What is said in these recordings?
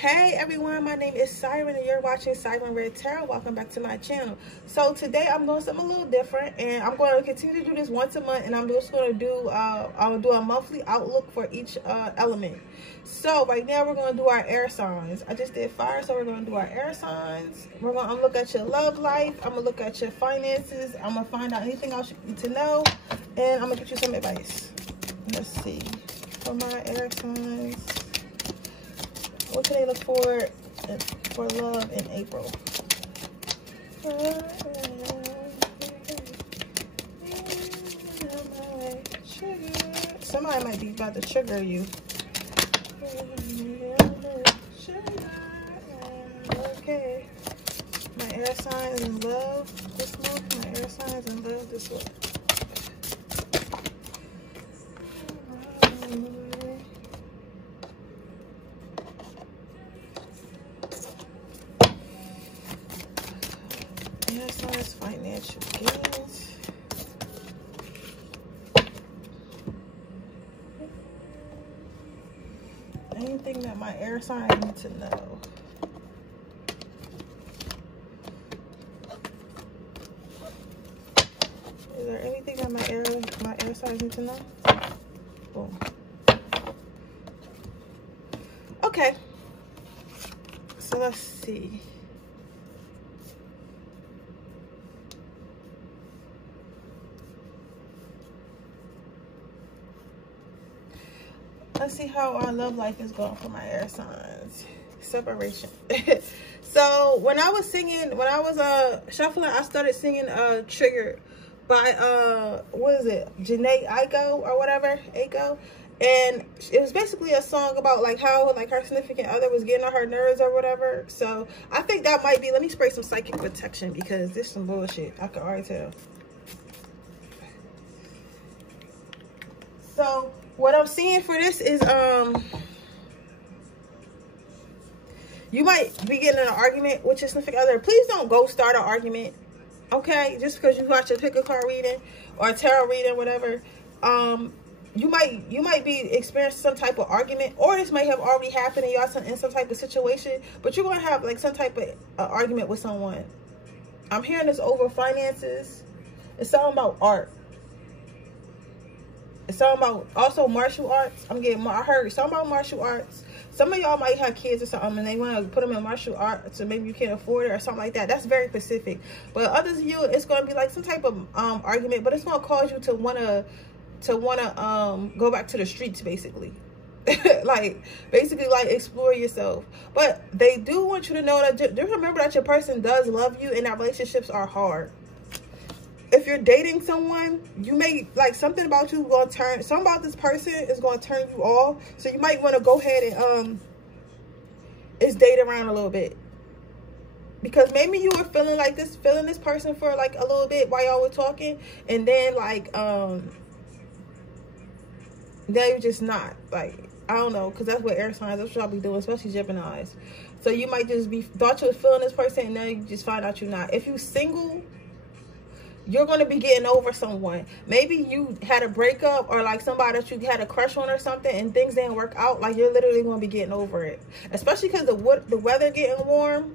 Hey everyone, my name is Siren and you're watching Siren Redd Tarot. Welcome back to my channel. So today I'm doing something a little different, and I'm going to continue to do this once a month, and I'm just going to do I'll do a monthly outlook for each element. So right now we're going to do our air signs. I just did fire, so we're going to do our air signs. I'm going to look at your love life. I'm going to look at your finances. I'm going to find out anything else you need to know, and I'm going to give you some advice. Let's see. For my air signs, what can they look for love in April? Somebody might be about to trigger you. Okay. My air signs in love this month. My air signs in love this month. Financial gains. Anything that my air sign need to know. Is there anything that my air signs need to know? Boom. Okay. So let's see. Let's see how our love life is going for my air signs. Separation. So when I was shuffling, I started singing Triggered by what is it? Janae Aiko or whatever, Aiko. And it was basically a song about like how like her significant other was getting on her nerves or whatever. So I think that might be, let me spray some psychic protection because this is some bullshit. I can already tell. So what I'm seeing for this is you might be getting in an argument with your significant other. Please don't go start an argument, okay? Just because you watch a pick a card reading or a tarot reading, whatever. You might be experiencing some type of argument, or this may have already happened and y'all in some type of situation, but you're gonna have like some type of argument with someone. I'm hearing this over finances. It's something about art. It's something about also martial arts. I heard something about martial arts. Some of y'all might have kids or something and they want to put them in martial arts, so maybe you can't afford it or something like that. That's very specific. But others of you, it's going to be like some type of argument, but it's going to cause you to want to go back to the streets, basically. like explore yourself. But they do want you to know that, just remember that your person does love you and that relationships are hard. If you're dating someone, you may like something about you going to turn, something about this person is going to turn you off. So you might want to go ahead and date around a little bit, because maybe you were feeling this person for like a little bit while y'all were talking, and then like now you're just not, like, I don't know, because that's what air signs, that's what y'all be doing, especially Geminis. So you might just thought you was feeling this person and now you just find out you're not. If you're single, you're going to be getting over someone. Maybe you had a breakup, or like somebody that you had a crush on or something and things didn't work out. Like, you're literally going to be getting over it. Especially because the weather getting warm,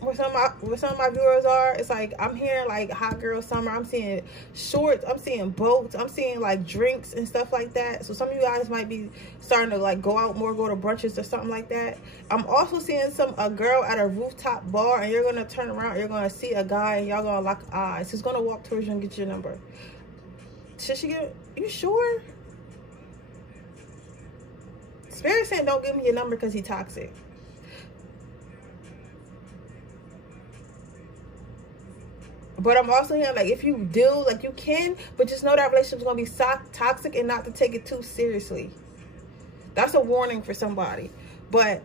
where some of my viewers are. It's like I'm hearing like hot girl summer. I'm seeing shorts. I'm seeing boats. I'm seeing like drinks and stuff like that. So some of you guys might be starting to like go out more, go to brunches or something like that. I'm also seeing a girl at a rooftop bar, and you're gonna turn around. You're gonna see a guy, and y'all gonna lock eyes. He's gonna walk towards you and get your number. Should she get? You sure? Spirit saying don't give me your number because he's toxic. But I'm also hearing, like, if you do, like, you can, but just know that relationship's going to be toxic and not to take it too seriously. That's a warning for somebody. But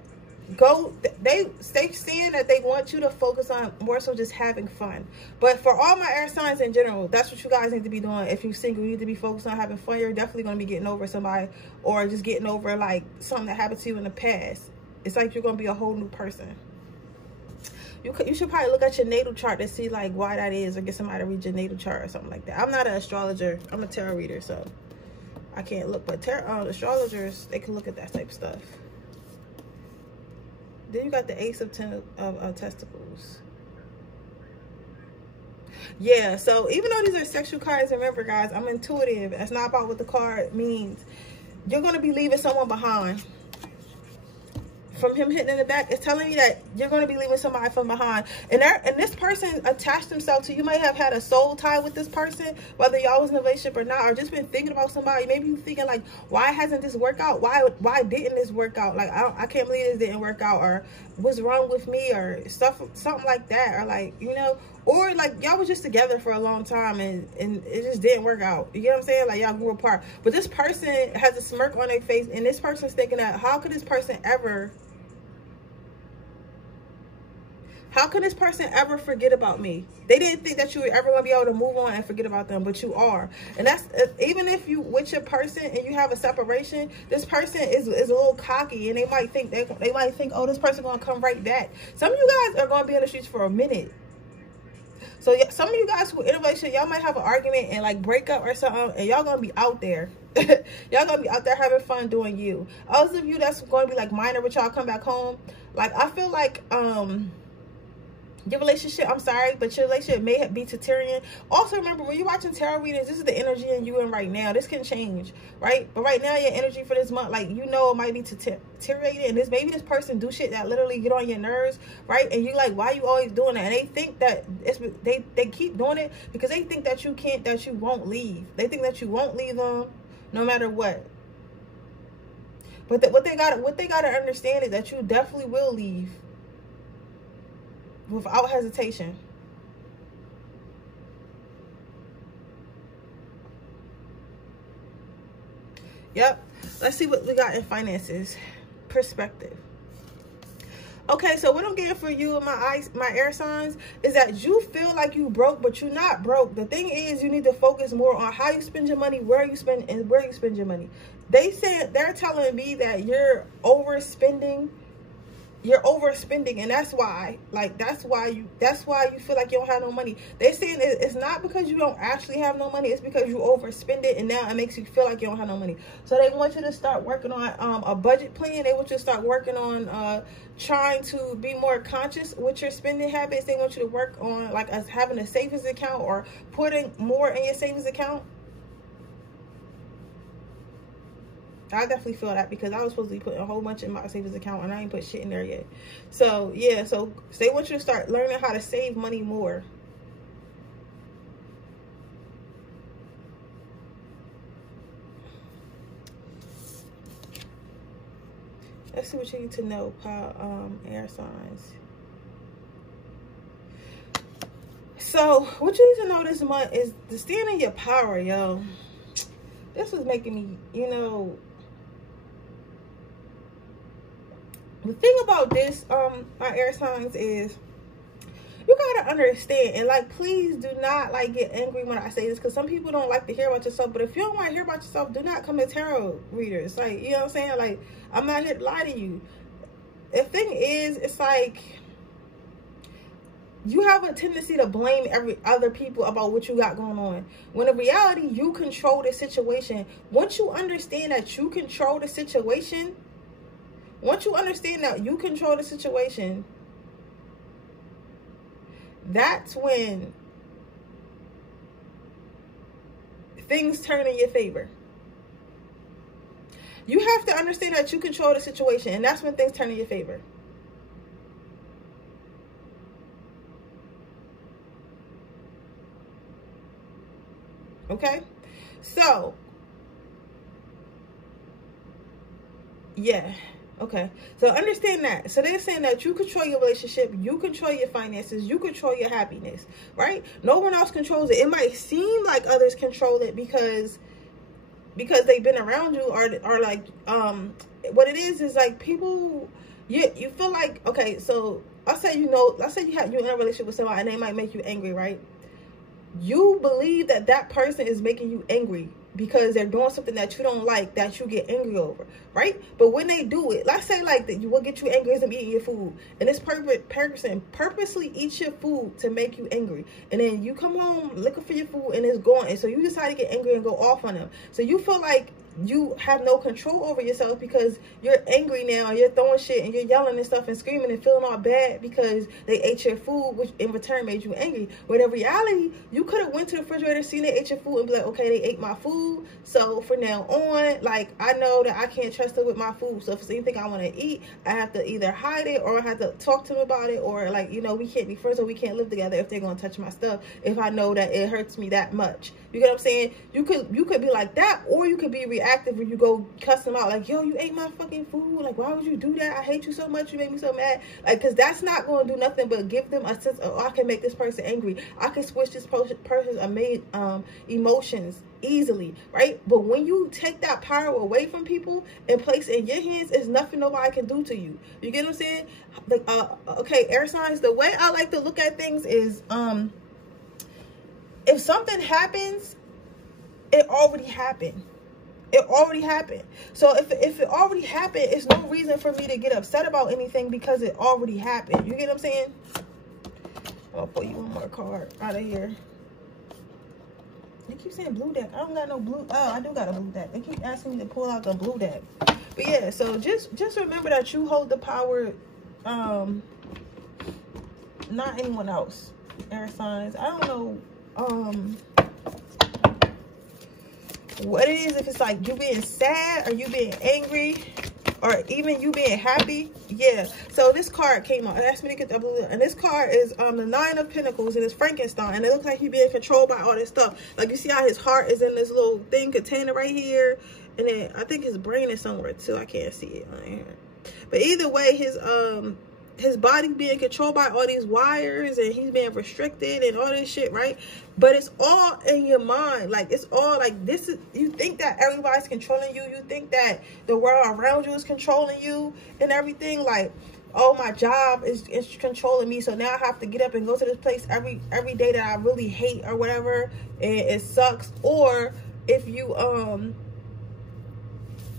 they saying that they want you to focus on more so just having fun. But for all my air signs in general, that's what you guys need to be doing. If you're single, you need to be focused on having fun. You're definitely going to be getting over somebody, or just getting over, like, something that happened to you in the past. It's like you're going to be a whole new person. You should probably look at your natal chart to see like why that is, or get somebody to read your natal chart or something like that. I'm not an astrologer. I'm a tarot reader, so I can't look. But tarot astrologers, they can look at that type of stuff. Then you got the Ace of Testicles. Yeah, so even though these are sexual cards, remember guys, I'm intuitive. That's not about what the card means. You're going to be leaving someone behind. From him hitting in the back, it's telling me that you're going to be leaving somebody from behind. And this person attached himself to you. Might have had a soul tie with this person, whether y'all was in a relationship or not, or just been thinking about somebody. Maybe you thinking like, why hasn't this worked out? Why didn't this work out? Like, I can't believe this didn't work out, or what's wrong with me, or something like that, or like, you know, or like y'all was just together for a long time and it just didn't work out. You get what I'm saying? Like, y'all grew apart. But this person has a smirk on their face, and this person's thinking that, how could this person ever forget about me? They didn't think that you were ever going to be able to move on and forget about them, but you are. And that's, even if you with your person and you have a separation, this person is a little cocky, and they might think, oh, this person going to come right back. Some of you guys are going to be in the streets for a minute. So some of you guys who are in a relationship, y'all might have an argument and like break up or something, and y'all going to be out there. Y'all going to be out there having fun doing you. Others of you that's going to be like minor, but y'all come back home. Like, I feel like, your relationship, I'm sorry, but your relationship may be deteriorating. Also, remember, when you're watching tarot readings, this is the energy in you and right now. This can change, right? But right now, your energy for this month, like, you know, it might be deteriorating. And maybe this person do shit that literally get on your nerves, right? And you like, why you always doing that? And they think that they keep doing it because they think that you won't leave. They think that you won't leave them no matter what. But what they gotta understand is that you definitely will leave. Without hesitation. Yep. Let's see what we got in finances. Perspective. Okay, so what I'm getting for you and my air signs is that you feel like you broke, but you're not broke. The thing is, you need to focus more on how you spend your money, where you spend your money. They're telling me that you're overspending. You're overspending, and that's why you feel like you don't have no money. They're saying it's not because you don't actually have no money, it's because you overspend it, and now it makes you feel like you don't have no money. So they want you to start working on a budget plan. They want you to start working on trying to be more conscious with your spending habits. They want you to work on like having a savings account or putting more in your savings account. I definitely feel that because I was supposed to be putting a whole bunch in my savings account and I ain't put shit in there yet. So yeah, so they want you to start learning how to save money more. Let's see what you need to know, air signs. So what you need to know this month is to stand in your power, yo. This was making me, you know. The thing about this, my air signs, is you gotta understand, and like, please do not like get angry when I say this, because some people don't like to hear about yourself. But if you don't want to hear about yourself, do not come to tarot readers. Like, you know what I'm saying? Like, I'm not here to lie to you. The thing is, it's like you have a tendency to blame other people about what you got going on, when in reality you control the situation. Once you understand that you control the situation, that's when things turn in your favor. You have to understand that you control the situation, and that's when things turn in your favor. Okay? So, yeah. Okay, so understand that. So they're saying that you control your relationship, you control your finances, you control your happiness, right? No one else controls it. It might seem like others control it because they've been around you, or like what it is like people, you feel like, okay, so let's say you're in a relationship with someone and they might make you angry, right? You believe that person is making you angry because they're doing something that you don't like, that you get angry over, right? But when they do it, let's say like that, what get you angry is them eating your food, and this person purposely eats your food to make you angry, and then you come home looking for your food and it's gone, and so you decide to get angry and go off on them. So you feel like you have no control over yourself because you're angry now and you're throwing shit and you're yelling and stuff and screaming and feeling all bad because they ate your food, which in return made you angry. But in reality, you could have went to the refrigerator, seen they ate your food, and be like, okay, they ate my food, so for now on, like, I know that I can't trust them with my food, so if it's anything I want to eat, I have to either hide it or I have to talk to them about it, or like, you know, we can't be friends or we can't live together if they're going to touch my stuff if I know that it hurts me that much. You get what I'm saying? You could be like that, or you could be reactive when you go cuss them out, like, yo, you ate my fucking food, like, why would you do that? I hate you so much, you make me so mad. Like, because that's not going to do nothing but give them a sense of, oh, I can make this person angry, I can switch this person's emotions easily, right? But when you take that power away from people and place it in your hands, there's nothing nobody can do to you. You get what I'm saying? Like, okay, air signs, the way I like to look at things is, if something happens, it already happened. It already happened. So if it already happened, it's no reason for me to get upset about anything because it already happened. You get what I'm saying? I'll pull you one more card out of here. They keep saying blue deck. I don't got no blue. Oh, I do got a blue deck. They keep asking me to pull out the blue deck. But yeah, so just remember that you hold the power, not anyone else. Air signs. I don't know what it is, if it's like you being sad or you being angry or even you being happy. Yeah, so this card came out. It asked me to get the blue, and this card is the 9 of Pentacles, and it's Frankenstein, and it looks like he's being controlled by all this stuff. Like, you see how his heart is in this little thing container right here, and then I think his brain is somewhere too. I can't see it on here, but either way, his body being controlled by all these wires, and he's being restricted and all this shit, right? But it's all in your mind. Like, it's all like, this is, you think that everybody's controlling you, you think that the world around you is controlling you and everything. Like, oh, my job is controlling me, so now I have to get up and go to this place every day that I really hate or whatever, and it sucks. Or if you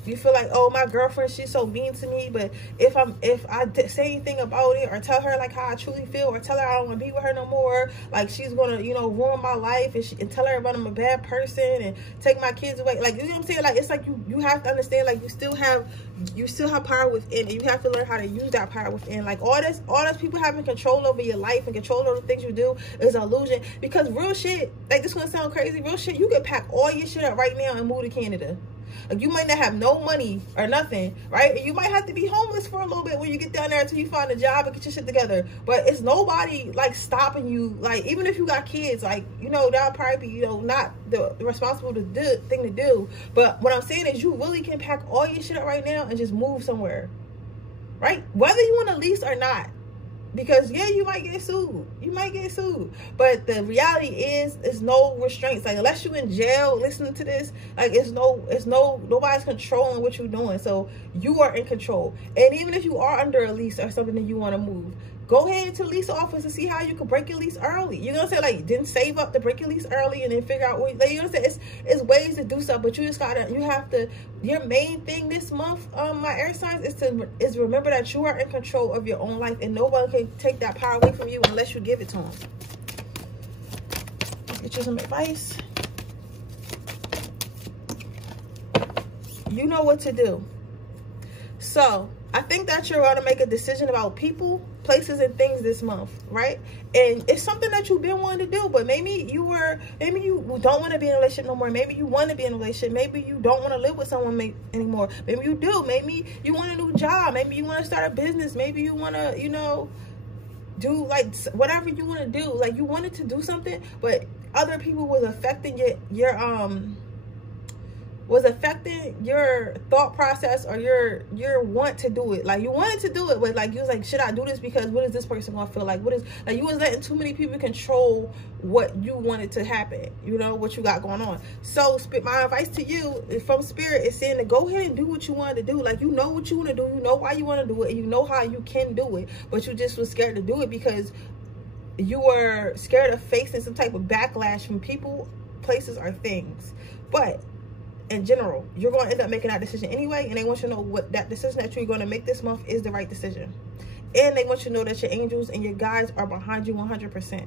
you feel like, oh, my girlfriend, she's so mean to me, but if I say anything about it or tell her like how I truly feel, or tell her I don't want to be with her no more, like, she's gonna, you know, ruin my life, and tell her about I'm a bad person and take my kids away. Like, you know what I'm saying? Like, it's like you have to understand, like, you still have power within, and you have to learn how to use that power within. Like, all this people having control over your life and control over the things you do is an illusion. Because real shit, like, this gonna sound crazy, real shit, you can pack all your shit up right now and move to Canada. Like, you might not have no money or nothing, right? And you might have to be homeless for a little bit when you get down there until you find a job and get your shit together. But it's nobody, like, stopping you. Like, even if you got kids, like, you know, that'll probably be, you know, not the responsible thing to do. But what I'm saying is, you really can pack all your shit up right now and just move somewhere, right? Whether you want to lease or not. Because, yeah, you might get sued. You might get sued. But the reality is, there's no restraints. Like, unless you're in jail listening to this, like, nobody's controlling what you're doing. So you are in control. And even if you are under a lease or something that you want to move, go ahead to the lease office and see how you can break your lease early. You know what I'm saying? Like, didn't save up to break your lease early and then figure out what, like, you know what I'm saying? It's ways to do stuff, but you have to, your main thing this month, my air signs, is remember that you are in control of your own life, and nobody can take that power away from you unless you give it to them. Let's get you some advice. You know what to do. So, I think that you're going to make a decision about people, places, and things this month, right? And it's something that you've been wanting to do, but maybe you don't want to be in a relationship no more. Maybe you want to be in a relationship. Maybe you don't want to live with someone anymore. Maybe you do. Maybe you want a new job. Maybe you want to start a business. Maybe you want to, you know, do, like, whatever you want to do. Like, you wanted to do something, but other people was affecting your thought process or your want to do it. Like, you wanted to do it, but, like, you was like, should I do this? Because what is this person gonna feel like? Like, you was letting too many people control what you wanted to happen, you know, what you got going on. So my advice to you from Spirit is saying to go ahead and do what you wanted to do. Like, you know what you want to do, you know why you want to do it, and you know how you can do it, but you just was scared to do it because you were scared of facing some type of backlash from people, places, or things. But in general, you're going to end up making that decision anyway, and they want you to know what that decision that you're going to make this month is the right decision. And they want you to know that your angels and your guides are behind you 100%.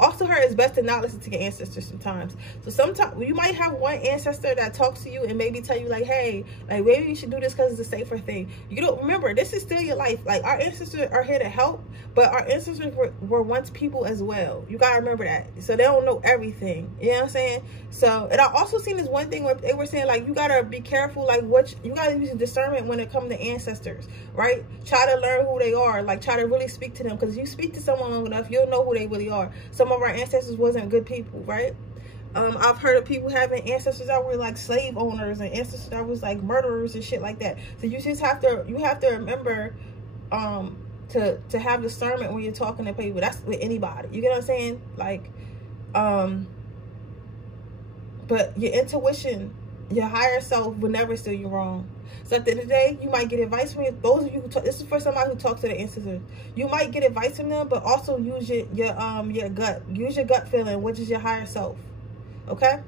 Also, it's best to not listen to your ancestors sometimes. So sometimes you might have one ancestor that talks to you and maybe tell you like, hey, like maybe you should do this because it's a safer thing. You don't remember, this is still your life. Like, our ancestors are here to help, but our ancestors were once people as well. You gotta remember that. So they don't know everything. You know what I'm saying? So, and I also seen this one thing where they were saying like, you gotta be careful, like you gotta use discernment when it comes to ancestors, right? Try to learn who they are, like try to really speak to them, because if you speak to someone long enough, you'll know who they really are. Some of our ancestors wasn't good people, right? I've heard of people having ancestors that were like slave owners and ancestors that was like murderers and shit like that. So you just have to remember to have discernment when you're talking to people. That's with anybody. You get what I'm saying? Like, but your intuition, your higher self will never steer you wrong. So at the end of the day, you might get advice from those of you who talk. This is for somebody who talks to the ancestors. You might get advice from them, but also use your gut. Use your gut feeling, which is your higher self. Okay.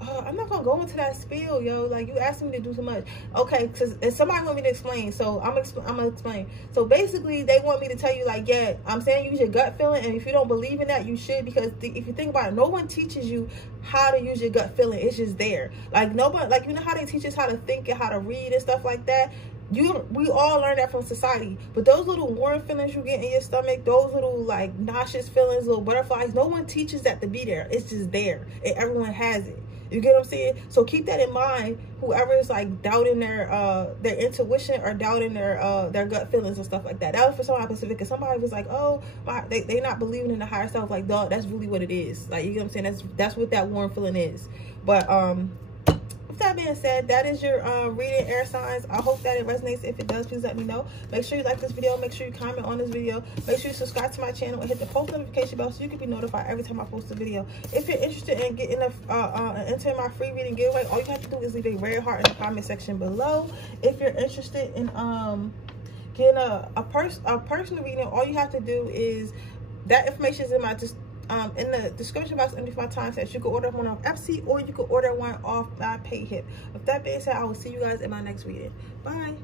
I'm not gonna go into that spiel, yo. Like, you asked me to do too much. Okay, because somebody want me to explain, so I'm gonna explain. So basically, they want me to tell you, like, yeah, I'm saying use your gut feeling, and if you don't believe in that, you should, because if you think about it, no one teaches you how to use your gut feeling. It's just there. Like, nobody, like, you know how they teach us how to think and how to read and stuff like that. We all learn that from society, but those little warm feelings you get in your stomach, those little like nauseous feelings, little butterflies, no one teaches that to be there. It's just there, and everyone has it. You get what I'm saying? So keep that in mind. Whoever is like doubting their intuition or doubting their gut feelings and stuff like that. That was for somebody specific. Because somebody was like, oh, they not believing in the higher self. Like, dog, that's really what it is. Like, you get what I'm saying? That's what that warm feeling is. But with that being said, that is your reading, air signs. I hope that it resonates. If it does, please let me know. Make sure you like this video. Make sure you comment on this video. Make sure you subscribe to my channel and hit the post notification bell so you can be notified every time I post a video. If you're interested in getting entering my free reading giveaway, all you have to do is leave a red heart in the comment section below. If you're interested in getting a personal reading, all you have to do is, that information is in the description box underneath my time sets. You can order one off Etsy, or you can order one off my PayHip. With that being said, I will see you guys in my next reading. Bye.